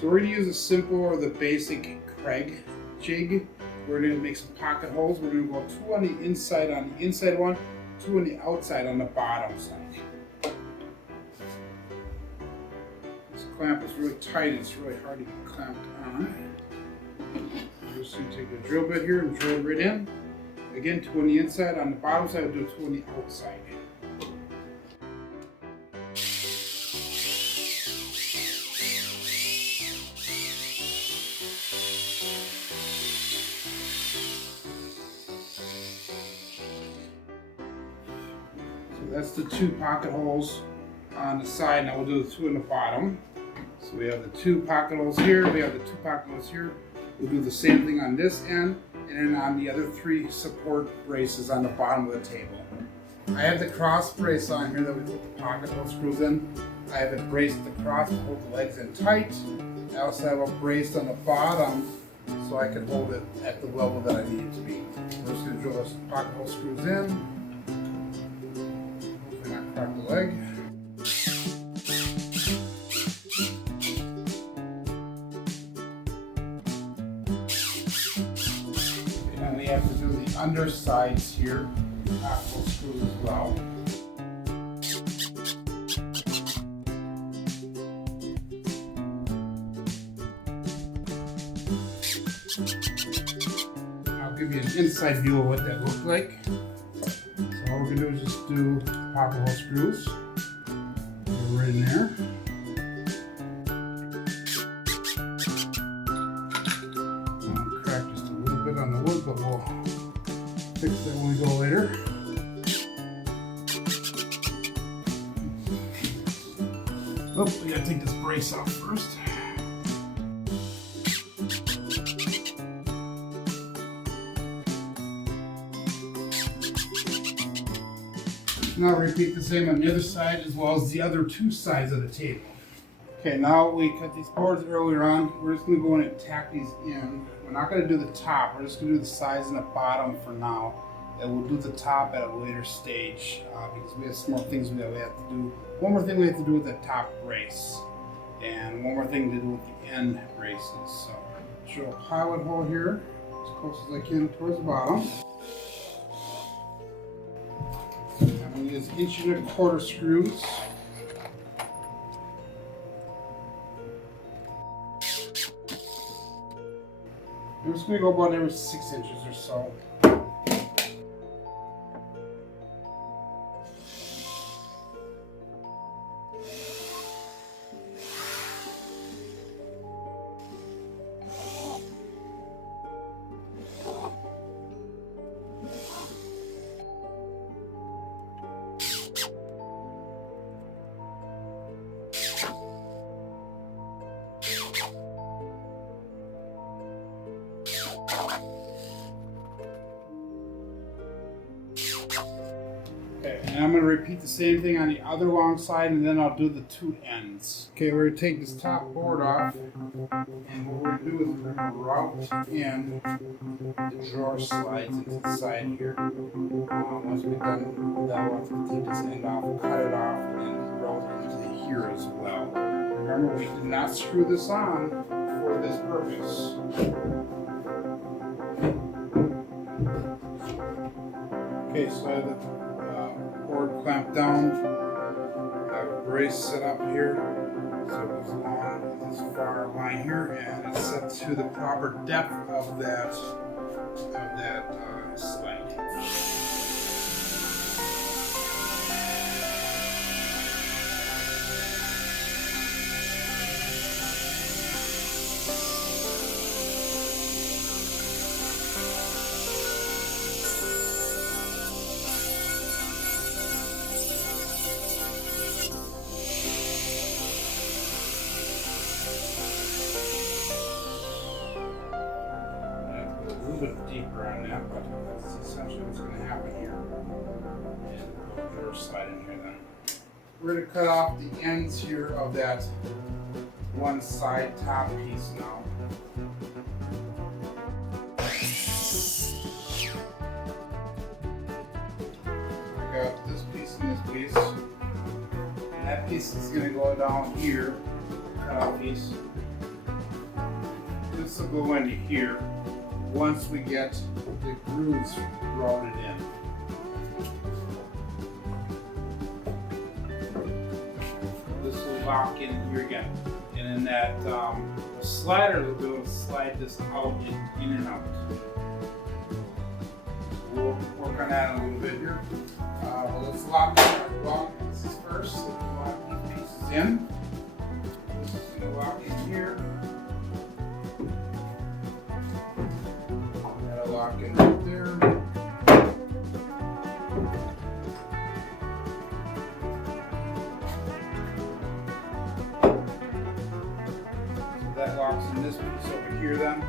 So we're going to use a simple or the basic Craig jig. We're going to make some pocket holes. We're going to go 2 on the inside one, 2 on the outside on the bottom side. This clamp is really tight. It's really hard to get clamped on. We're just going to take the drill bit here and drill it right in. Again, 2 on the inside. On the bottom side, we'll do 2 on the outside. That's the 2 pocket holes on the side. Now we'll do the 2 on the bottom. So we have the 2 pocket holes here. We have the 2 pocket holes here. We'll do the same thing on this end, and then on the other 3 support braces on the bottom of the table. I have the cross brace on here that we put the pocket hole screws in. I have it braced across to hold the legs in tight. I also have it braced on the bottom so I can hold it at the level that I need it to be. We're just going to drill those pocket hole screws in. Crack the leg. And we have to do the undersides here, pocket screws as well. I'll give you an inside view of what that looks like. So all we're going to do is just do pocket hole screws. Go right in there. I'll crack just a little bit on the wood, but we'll fix that when we go later. Oh, we gotta take this brace off first. Now repeat the same on the other side as well as the other 2 sides of the table. Okay, now we cut these boards earlier on. We're just going to go in and tack these in. We're not going to do the top. We're just going to do the sides and the bottom for now. And we'll do the top at a later stage because we have some more things that we have to do. One more thing we have to do with the top brace. And one more thing to do with the end braces. So, drill a pilot hole here as close as I can towards the bottom. I'm going to use 1 1/4 screws. I'm just going to go about every 6 inches or so. Okay, and I'm going to repeat the same thing on the other long side, and then I'll do the 2 ends. Okay, we're going to take this top board off, and what we're going to do is we're going to route in the drawer slides into the side here. Once we've done that, we'll have to take this end off, cut it off, and then route it into here as well. Remember, we did not screw this on for this purpose. Okay, so I have the board clamped down. I have a brace set up here, so it goes along this far line here, and it's set to the proper depth of that slide. A little bit deeper on that, but that's essentially what's going to happen here. And put the drawer slide in here then. We're going to cut off the ends here of that one side top piece now. We got this piece and this piece. And that piece is going to go down here, cut out piece. this will go into here once we get the grooves routed in. This will lock in here again. And then that slider will do is slide this out in and out. We'll work on that a little bit here. Well, let's lock our wrong pieces first. So we'll lock these pieces in. This is going to lock in here. That'll lock in right there. So that locks in this piece over here then.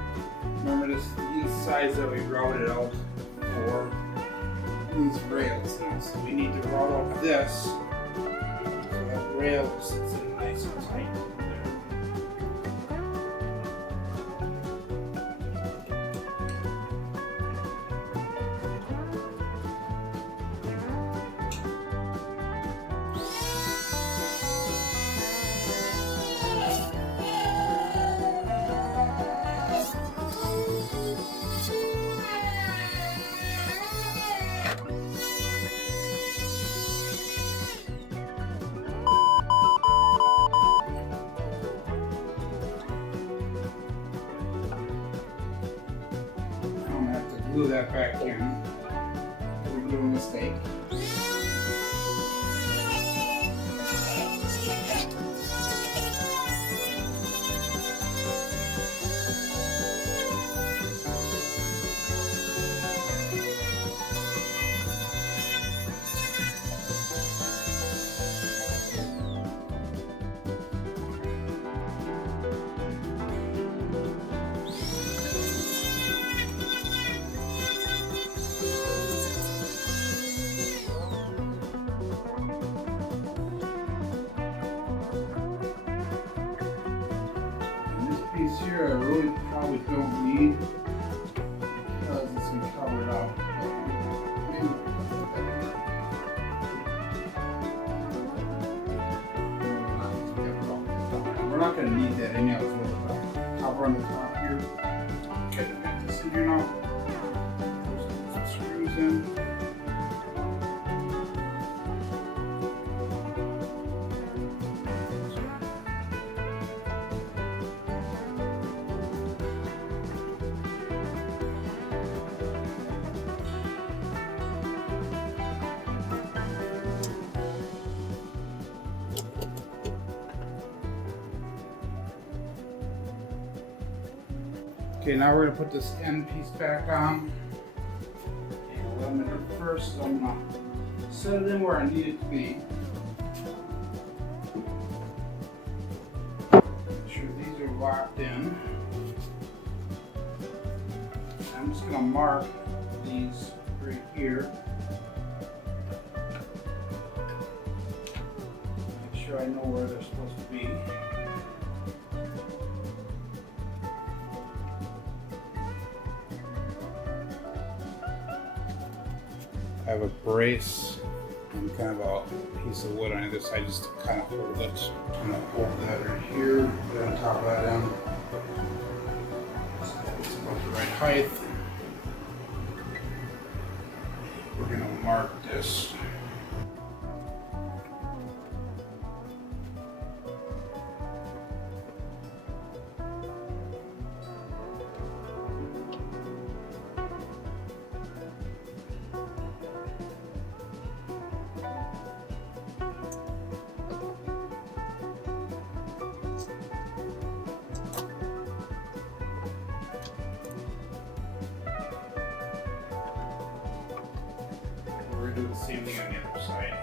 Remember, this is the size that we routed out for these rails now. So we need to route out this so that rail sits in nice and tight there. Glue that back in. We do a mistake. Here I really probably don't need because it's been covered up. We're not going to need that anyhow. So cover on the top here. Okay, get this in here now. Put some screws in. Okay, now we're going to put this end piece back on. And what I'm going to do first is I'm going to set it in where I need it to be. Make sure these are locked in. I'm just going to mark these right here. Make sure I know where they're supposed to be. I have a brace and kind of a piece of wood on either side just to kind of hold it. I'm going to hold that right here, put it on top of that end. So it's about the right height. We're going to mark this. Do the same thing on the other side.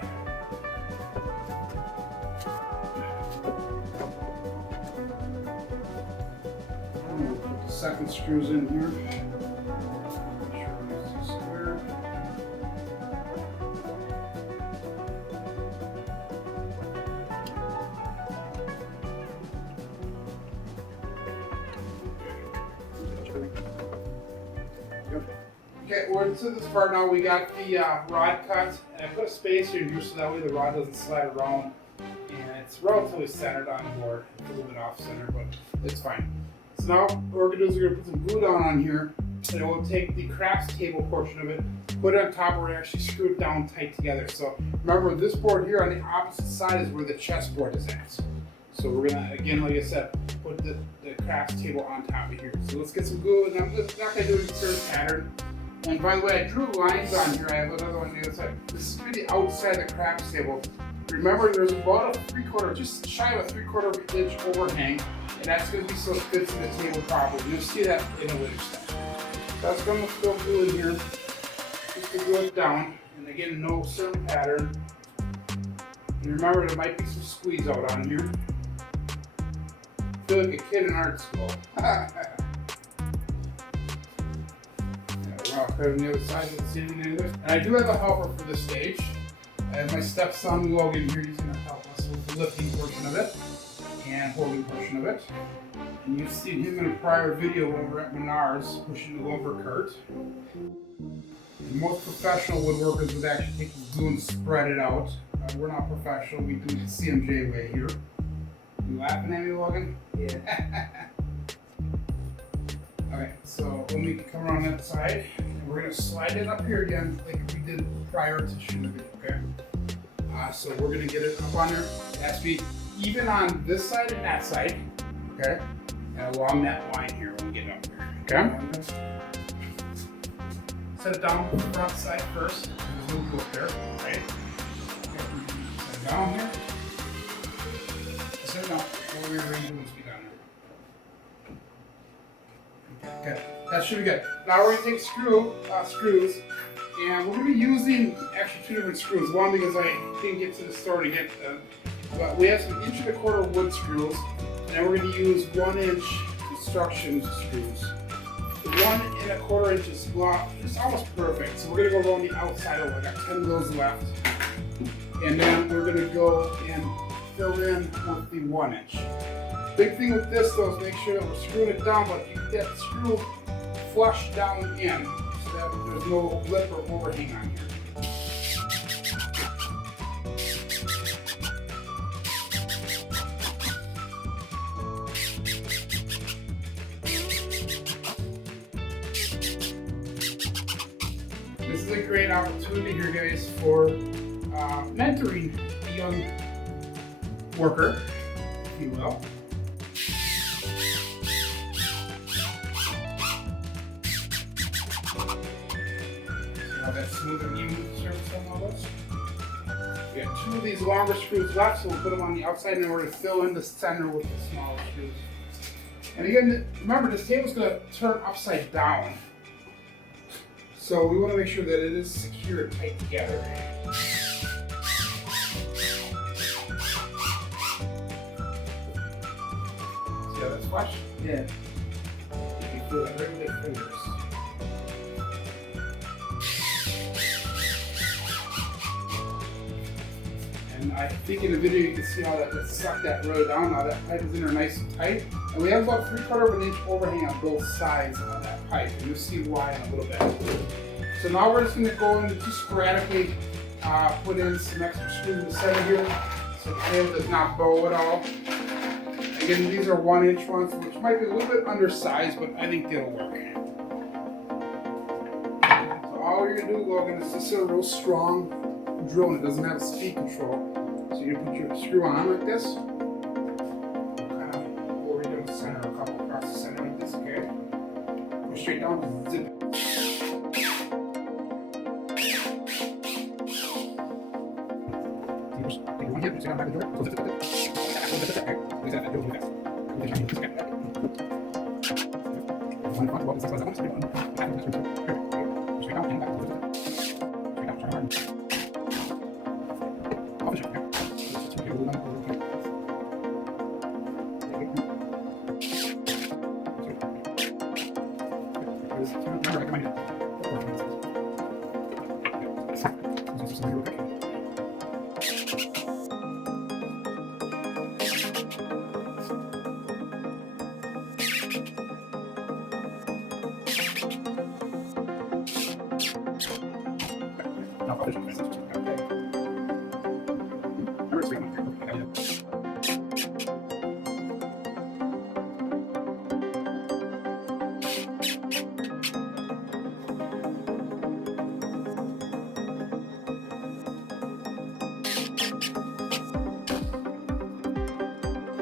And we'll put the second screws in here. Make sure it's square. Okay, we're into this part now. We got the rod cut, and I put a space here so that way the rod doesn't slide around. And it's relatively centered on the board. It's a little bit off center, but it's fine. So now what we're gonna do is we're gonna put some glue down on here, and we'll take the crafts table portion of it, put it on top where we actually screw it down tight together. So remember, this board here on the opposite side is where the chessboard is at. So we're gonna, again, like I said, put the crafts table on top of here. So let's get some glue, and I'm just not gonna do a certain pattern. And by the way, I drew lines on here. I have another one on the other side. This is gonna be outside the crafts table. Remember, there's about a 3/4, just shy of a 3/4 inch overhang, and that's gonna be so it fits in the table properly. You'll see that in a later step. That's gonna still glue in here, just to glue it down. And again, no certain pattern. And remember, there might be some squeeze out on here. I feel like a kid in art school. I'll put it on the other side of the ceiling there. And I do have a helper for this stage. I have my stepson Logan here. He's going to help us with the lifting portion of it and holding portion of it. And you've seen him in a prior video when we were at Menards pushing the lumber cart. And most professional woodworkers would actually take the glue and spread it out. We're not professional. We do the CMJ way here. You laughing at me, Logan? Yeah. Okay, so let me come around that side, and we're going to slide it up here again like we did prior to shooting the video, okay? So we're going to get it up on there. It has to be even on this side and that side, okay? And along that line here when we get it up there, okay? Set it down the front side first. There's no glue up there, right? Okay. Set it down here. Set it down before we're ready to once we done there. Okay, that should be good. Now we're going to take screws, and we're going to be using actually two different screws. One because I didn't get to the store to get but we have some 1.25 inch wood screws, and then we're going to use 1 inch construction screws. The 1.25 inch is it's almost perfect. So we're going to go around the outside over. I got 10 of those left, and then we're going to go and fill in with the 1 inch. Big thing with this though is make sure that we're screwing it down, but you get that screw flush down in so that there's no lip or overhang on here. This is a great opportunity here, guys, for mentoring a young worker, if you will. That smooth and even surface on all this. We got 2 of these longer screws left, so we'll put them on the outside, and then we're going to fill in the center with the smaller screws. And again, remember, this table's going to turn upside down, so we want to make sure that it is secure and tight together. See how that's flush? Yeah. You can feel that right with your fingers. And I think in the video you can see how that just sucked that really down. Now that pipe is in there nice and tight. And we have about 3/4 inch overhang on both sides of that pipe. And you'll see why in a little bit. So now we're just going to go in and just sporadically put in some extra screws in the center here so the table does not bow at all. Again, these are 1 inch ones, which might be a little bit undersized, but I think they'll work. So all you're going to do, Logan, is just a real strong drill, and it doesn't have speed control. So you put your screw on like this, kind of over down the center, a couple across the center like this, okay? Go straight down, zip it.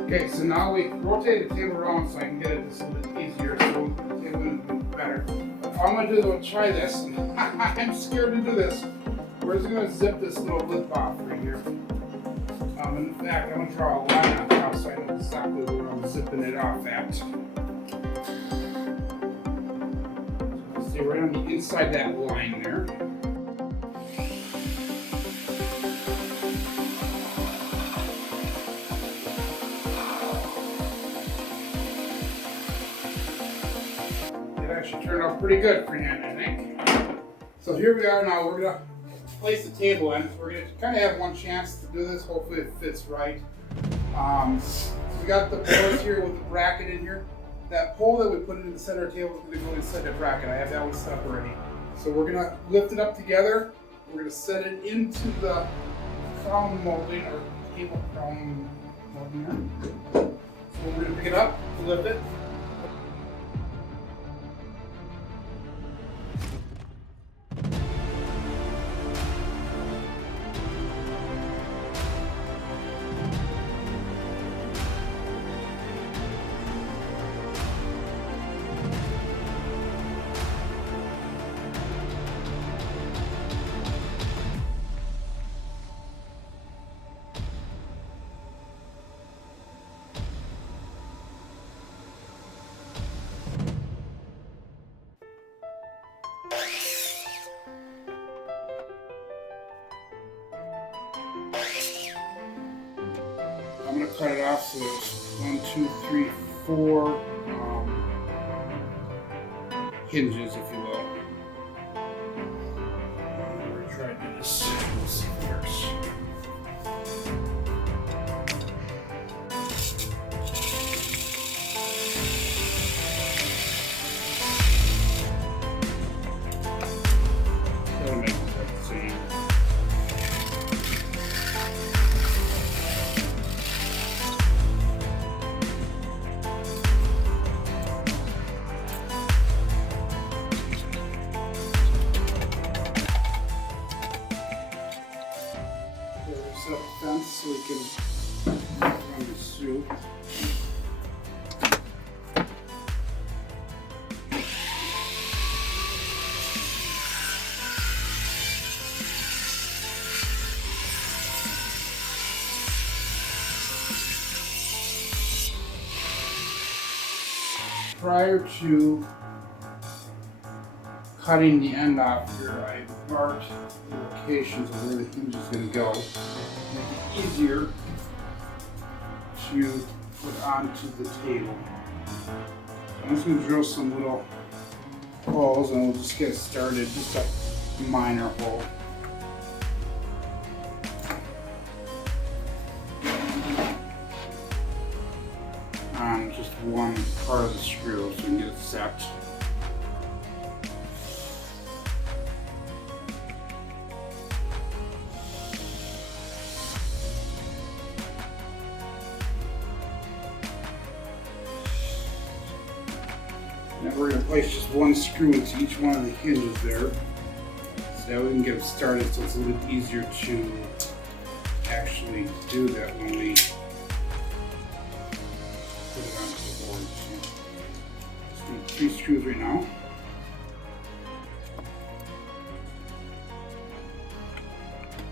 Okay, so now we rotate the table around so I can get it just a little bit easier, so the table is a bit better. All I'm gonna do is I'll try this. I'm scared to do this. We're just gonna zip this little lip off right here. In fact, I'm gonna draw a line on top so I know exactly where I'm zipping it off at. So I'll stay right on the inside that line there. It actually turned out pretty good for hand, I think. So here we are now. We're gonna place the table in. We're gonna kind of have one chance to do this. Hopefully it fits right. So we got the boards here with the bracket in here. That pole that we put in the center of the table is gonna go inside the bracket. I have that one set up already. So we're gonna lift it up together. We're gonna set it into the crown molding or table crown molding here. So we're gonna pick it up, lift it. I'm going to cut it off so there's 1, 2, 3, 4 hinges, if you will. We're going to try to do this first. That'll make it so you set up a fence so we can run this through. Prior to cutting the end off here, I marked the locations of where the hinge is going to go. Make it easier to put onto the table. I'm just going to drill some little holes and we'll just get started, just a minor hole. On just one part of the screw so we can get it set. Now we're going to place just one screw into each one of the hinges there, so that we can get it started so it's a little easier to actually do that when we put it onto the board. So just need 3 screws right now.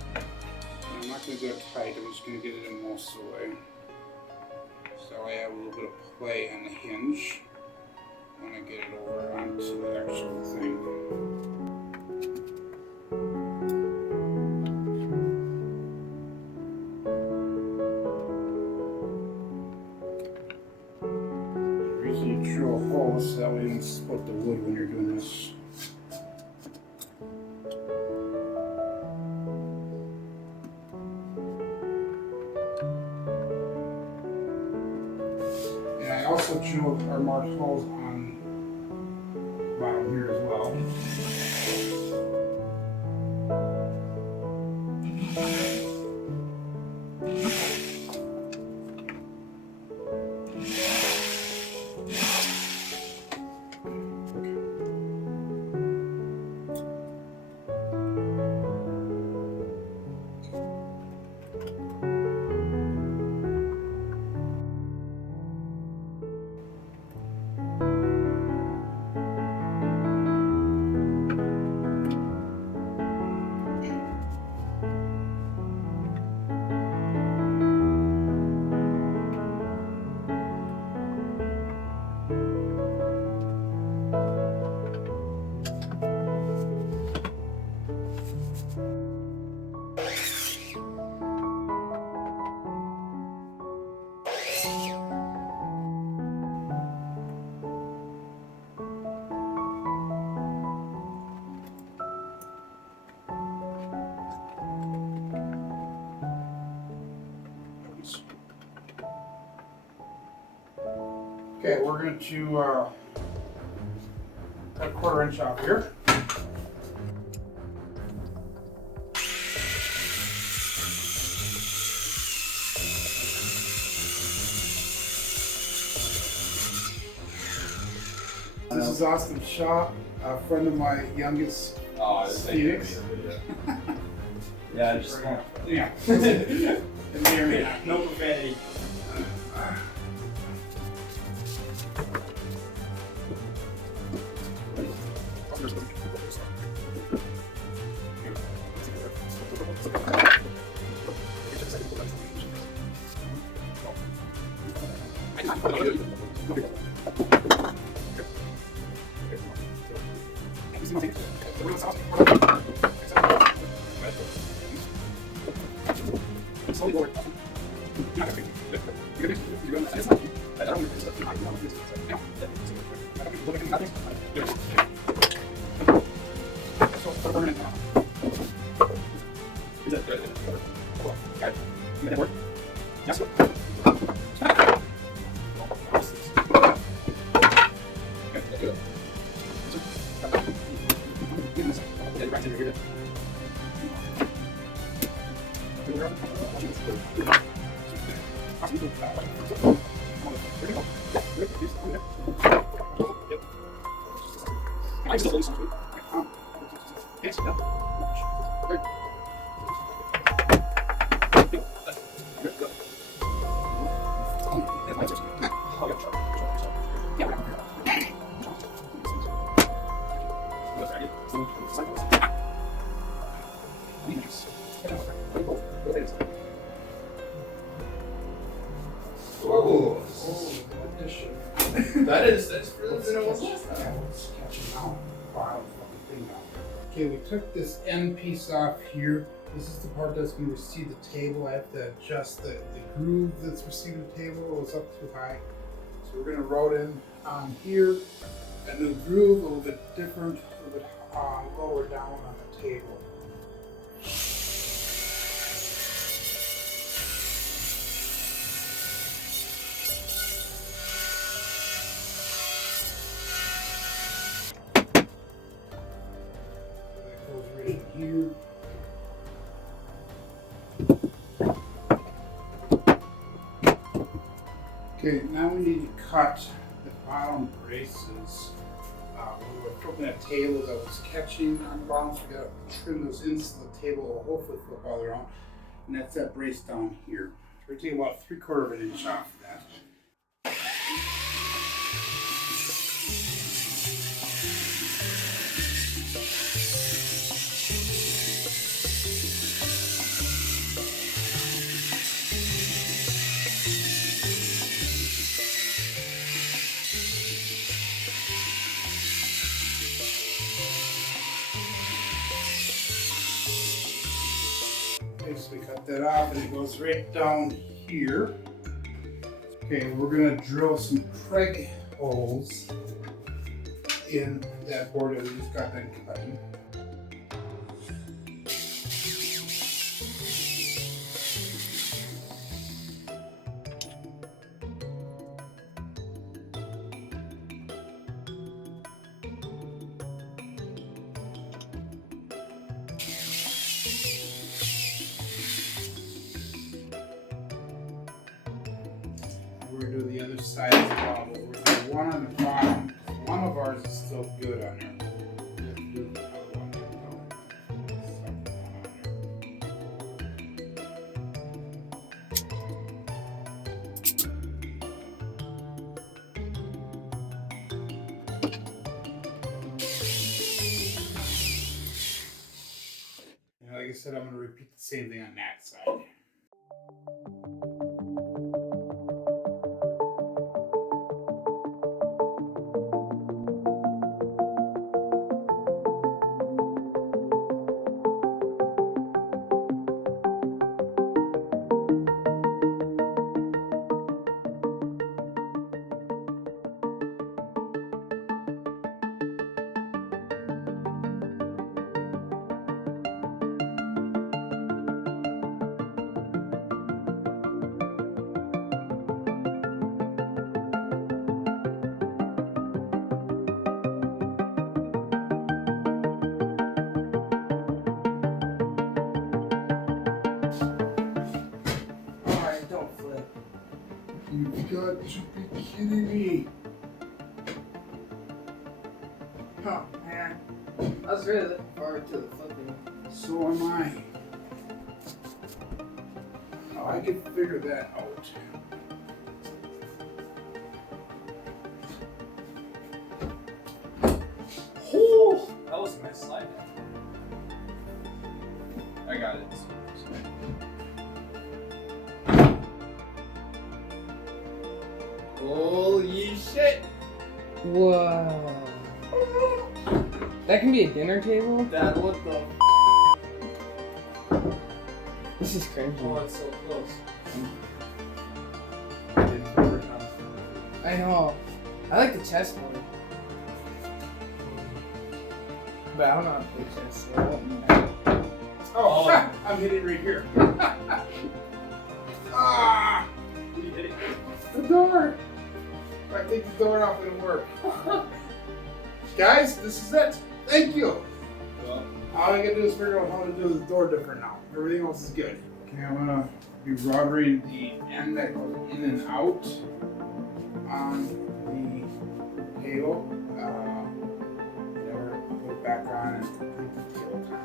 And I'm not going to do it tight, I'm just going to get it in most of the way. So I have a little bit of play on the hinge when I get it over onto the actual thing. The reason you drill a hole is so that way you don't split the wood when you're doing this. And I also drilled or marked holes on the bottom here as well. Okay, we're going to cut a 1/4 inch off here. This is Austin Shaw, a friend of my youngest, Phoenix. Yeah, I just Yeah. no profanity. Oh, That's further than it was last time. let's catch him out. Wow, fucking thing out. Okay, we took this end piece off here. This is the part that's going to receive the table. I have to adjust the groove that's receiving the table. It was up too high. So we're going to route in on here. And the groove a little bit different, a little bit lower down on the table. That goes right in here. Okay, now we need to cut the bottom braces. We were putting that table that was catching on the bottom, so we gotta trim those into the table, will hopefully flip all around. And that's that brace down here. So we're taking about 3/4 of an inch off of that. Okay, so we cut that off and it goes right down here. Okay, we're gonna drill some Craig holes in that board that we just got done cutting. We're gonna do the other side as well, but we're gonna do one on the bottom. One of ours is still good on there. We have to do the other one. Second one on there. And like I said, I'm gonna repeat the same thing on that side. Oh man, I was really looking forward to the flipping. So am I. Oh, I can figure that out. Oh, that was a nice slide. I got it. Holy shit! Whoa. That can be a dinner table? Dad, what the? This is crazy. Oh, it's so close. I know. I like the chessboard. But I don't know how to play chess, so it won't matter. Oh, I'm hitting right here. Ah! What are you hitting? The door! If I take the door off, it'll work. Guys, this is it. Thank you. Well, All I gotta do is figure out how to do the door different now. Everything else is good. Okay, I'm gonna be rubbering the end that goes in and out on the table. Then we're gonna put it back on and complete the tabletop.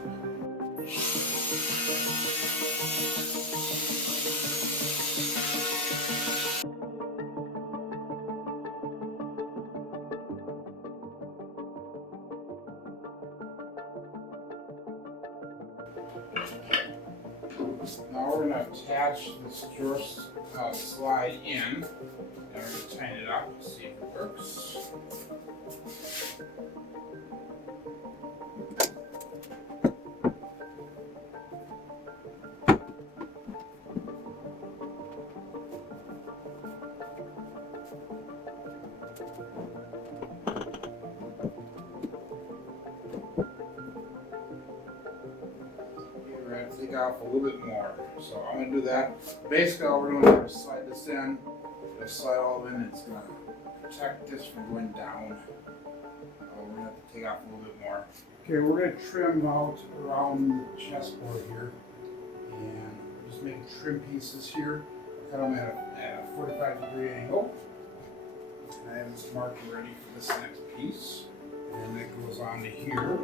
Now we're gonna attach this drawer slide in, and we're gonna tighten it up and see if it works. We're gonna take off a little bit more. So I'm gonna do that. Basically all we're doing is slide this in. It'll slide all in. It's gonna protect this from going down. We're gonna have to take off a little bit more. Okay, we're gonna trim out around the chessboard here. And just make trim pieces here. Cut them at a 45-degree angle. And I have this marker ready for this next piece. And it goes on to here.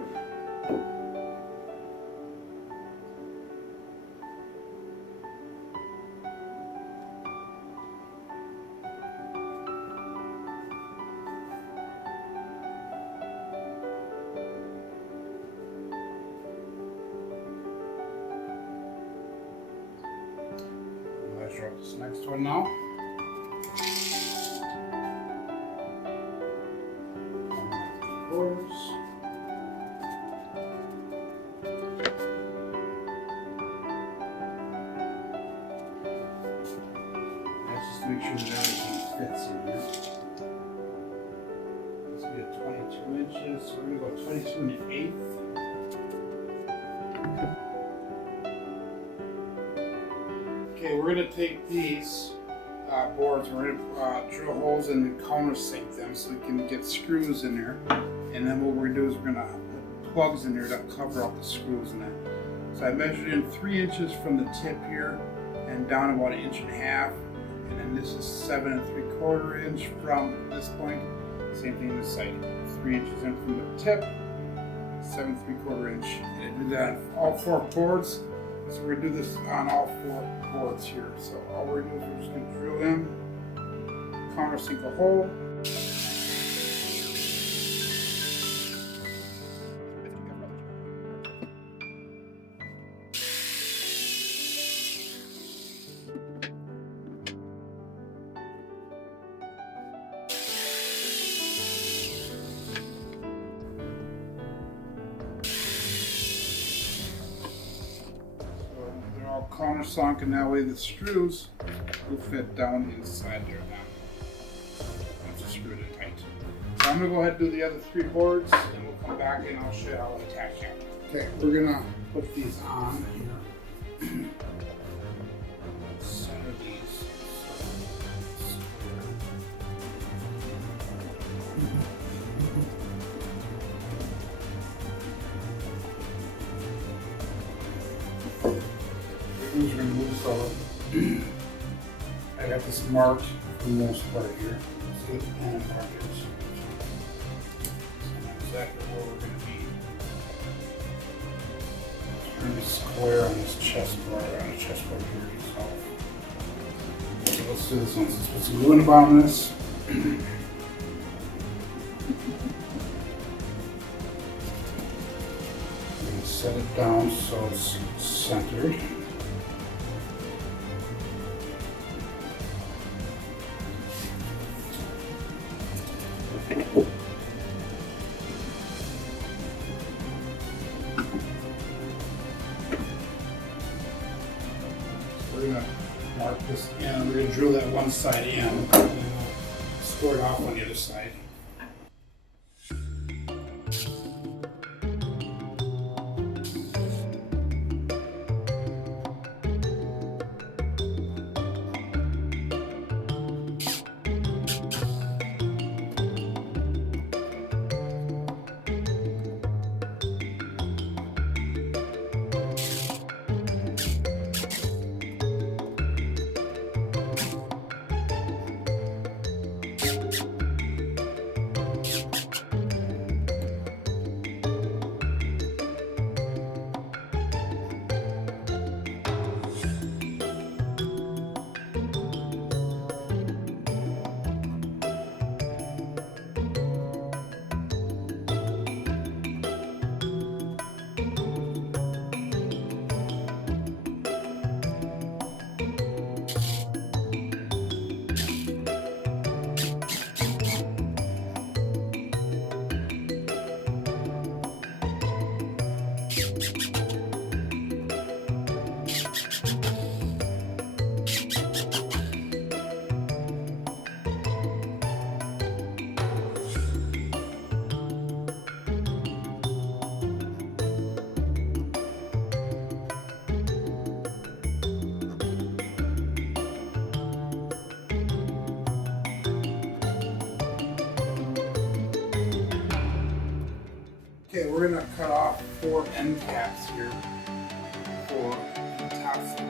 Measure up this next one now. Quarters. Let's just make sure that everything fits in here. This will be at 22 inches, so we're going to go 22 and an eighth. Okay, we're going to take these boards, we're going to drill holes and countersink them so we can get screws in there. And then what we're going to do is we're going to put plugs in there to cover up the screws in it. So I measured in 3 inches from the tip here and down about 1.5 inches. And then this is 7 3/4 inch from this point. Same thing this side. 3 inches in from the tip, 7 3/4 inch. And I did that on all 4 boards. So we're gonna do this on all 4 boards here. So all we're gonna do is we're just gonna drill in, countersink a hole. They're all countersunk, and that way the screws will fit down inside there now. Once it's screwed in tight. So I'm gonna go ahead and do the other 3 boards, and we'll come back and I'll show you how to attach them. Okay, we're gonna put these on here. Center these. These are gonna move so I got this marked for the most part here. So and markers. So exactly where we're going to be. We're going to be square on this chessboard, on the chessboard here. So let's do this one. Let's put some glue in the bottom of this. And set it down so it's centered. We're going to mark this in. We're going to drill that one side in, and then we'll score it off on the other side. Okay, we're going to cut off 4 end caps here for the tops of the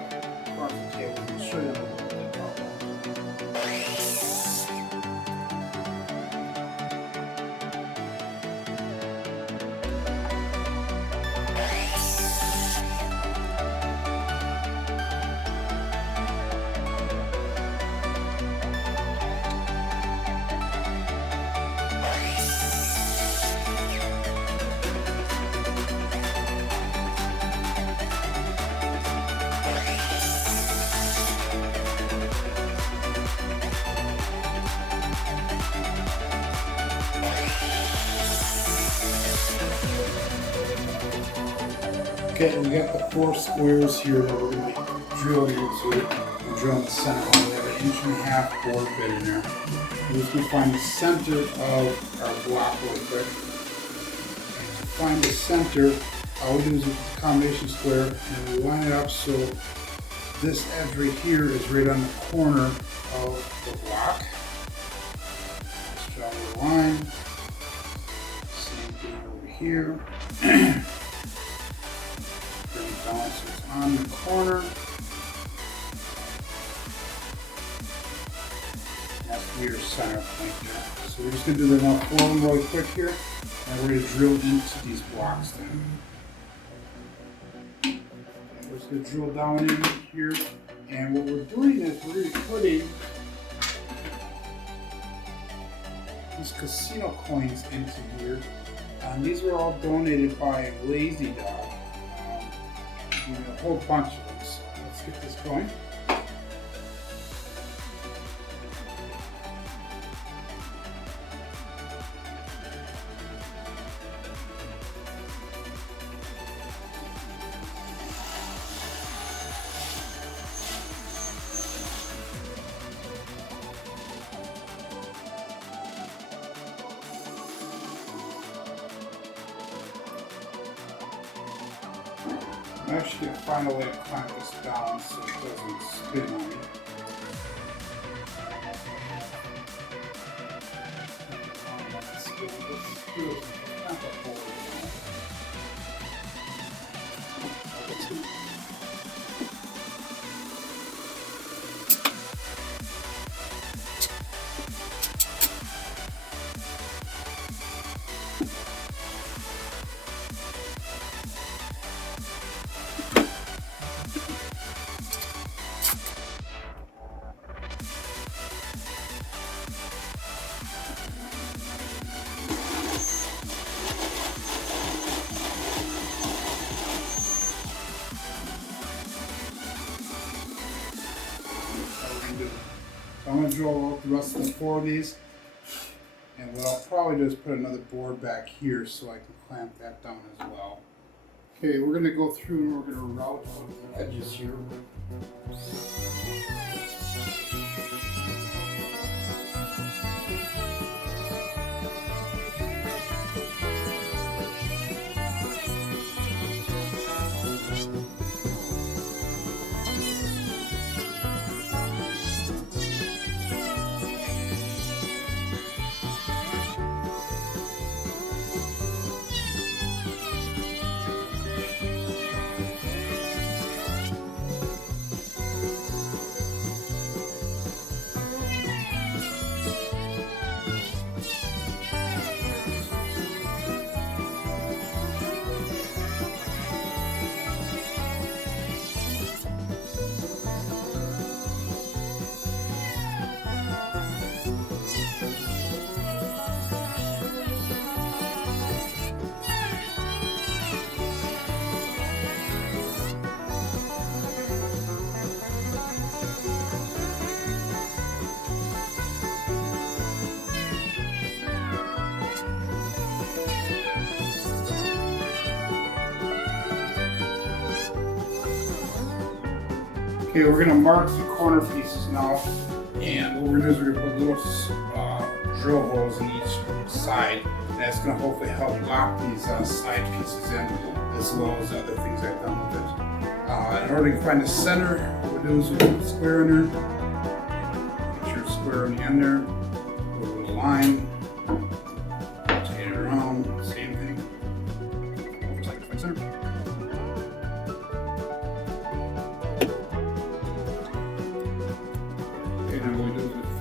across the table. I'll show you a little bit. Okay, we got the 4 squares here that we're going to be drilling into. We're drilling the center one. We have an 1.5 inch board bit in there. We're just going to find the center of our block really quick. To find the center, all we do is a combination square and we line it up so this edge right here is right on the corner of the block. Just draw a line. Same thing over here. Bring it down so it's on the corner. That's your center point there. So we're just going to do the now 4 of them really quick here, and we're going to drill into these blocks then. We're just going to drill down in here, and what we're doing is we're going to be putting these casino coins into here. These were all donated by Lazy Dog. A whole bunch of them, so let's get this going. I'm actually going to find a way to clamp this down so it doesn't spin on me. the rest of the 4 of these. And what I'll probably do is put another board back here so I can clamp that down as well. Okay, we're gonna go through and we're gonna route the edges here. Okay, we're gonna mark the corner pieces now, and what we're gonna do is we're gonna put little drill holes in each side. That's gonna hopefully help lock these side pieces in, as well as other things I've done with it. In order to find the center, what we'll do is we'll put a square in there, get your square on the end there, put a little line, rotate it around, same thing. Just like the center.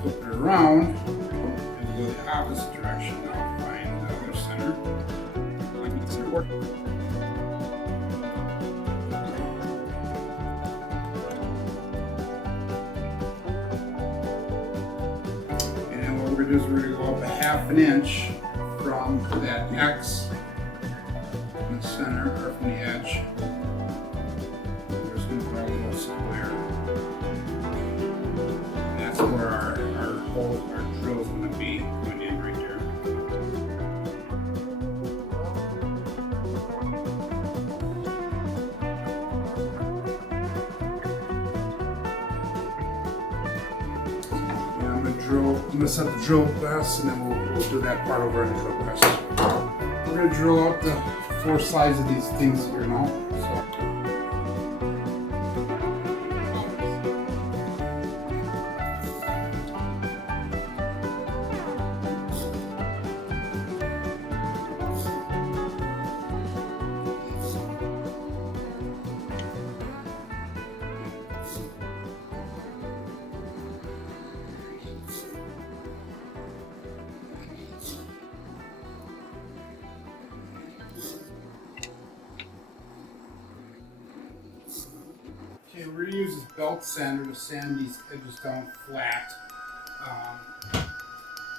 Flip it around and go the opposite direction now. Find the other center. Like the center board. And what we're going to do is we're going to go up a ½ inch from that X in the center, or from the edge. We're just going to draw a little square. And that's where our drill is going to be going in right there. And I'm going to set the drill press, and then we'll do that part over in the drill press. We're going to drill out the 4 sides of these things here now. Okay, we're going to use this belt sander to sand these edges down flat. And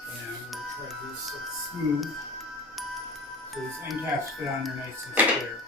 we're going to try to do this so it's smooth. So these end caps fit on there nice and square.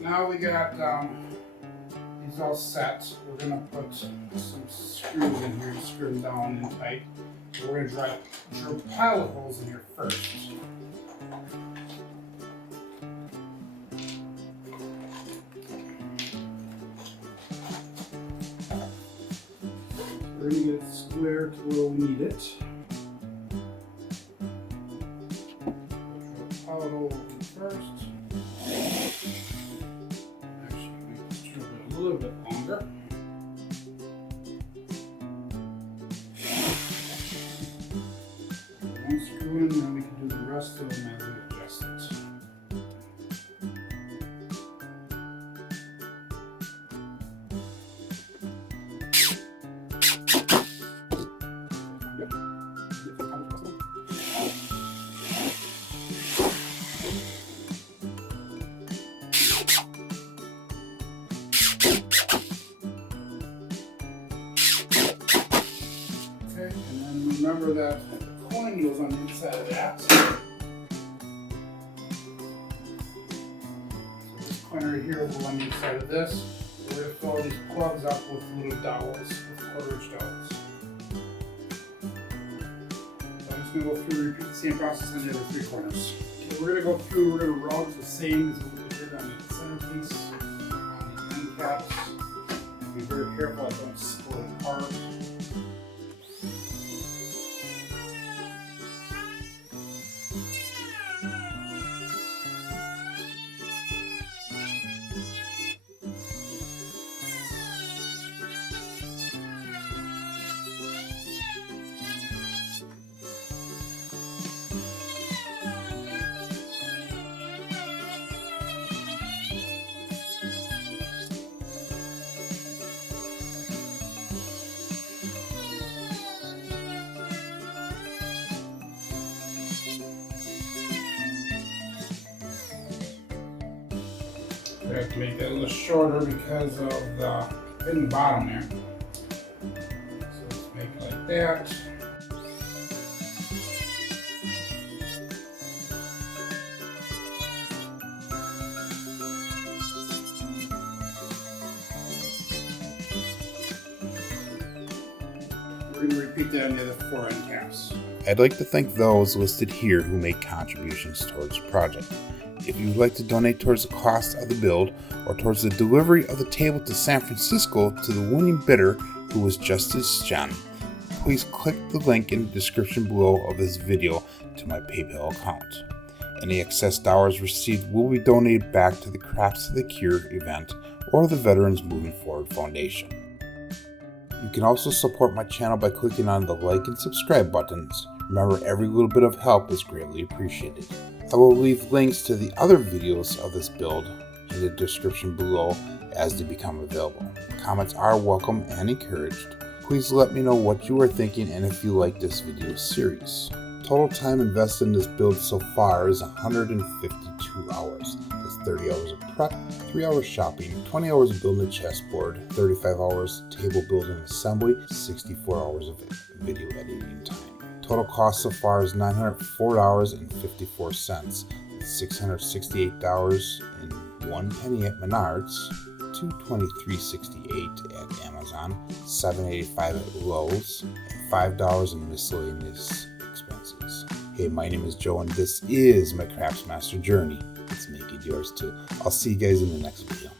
Now we got these all set. We're going to put some screws in here and screw them down in tight. So we're going to drill a pile of holes in here first. We're going to get it square to where we need it. Drill a pile of little bit longer. One screw in, then we can do the rest of them as we adjust it. Okay, and then remember that the coin goes on the inside of that. So this coin right here will go on the inside of this. We're going to fill these plugs up with little dowels, with quarter-inch dowels. So I'm just going to go through and repeat the same process on the other three corners. Okay, we're going to go through, we're going to route the same as what we did on the centerpiece, on the end caps. Be very careful I don't split it apart. We have to make that a little shorter because of the hidden bottom there. So let's make it like that. We're going to repeat that on the other four end caps. I'd like to thank those listed here who make contributions towards the project. If you would like to donate towards the cost of the build or towards the delivery of the table to San Francisco to the winning bidder who was Justice John, please click the link in the description below of this video to my PayPal account. Any excess dollars received will be donated back to the Crafts of the Cure event or the Veterans Moving Forward Foundation. You can also support my channel by clicking on the like and subscribe buttons. Remember, every little bit of help is greatly appreciated. I will leave links to the other videos of this build in the description below as they become available. Comments are welcome and encouraged. Please let me know what you are thinking and if you like this video series. Total time invested in this build so far is 152 hours. That's 30 hours of prep, 3 hours shopping, 20 hours of building a chessboard, 35 hours table building and assembly, 64 hours of video editing time. Total cost so far is $904.54, $668.01 at Menards, $223.68 at Amazon, $7.85 at Lowe's, and $5 in miscellaneous expenses. Hey, my name is Joe and this is my Craftsmaster journey. Let's make it yours too. I'll see you guys in the next video.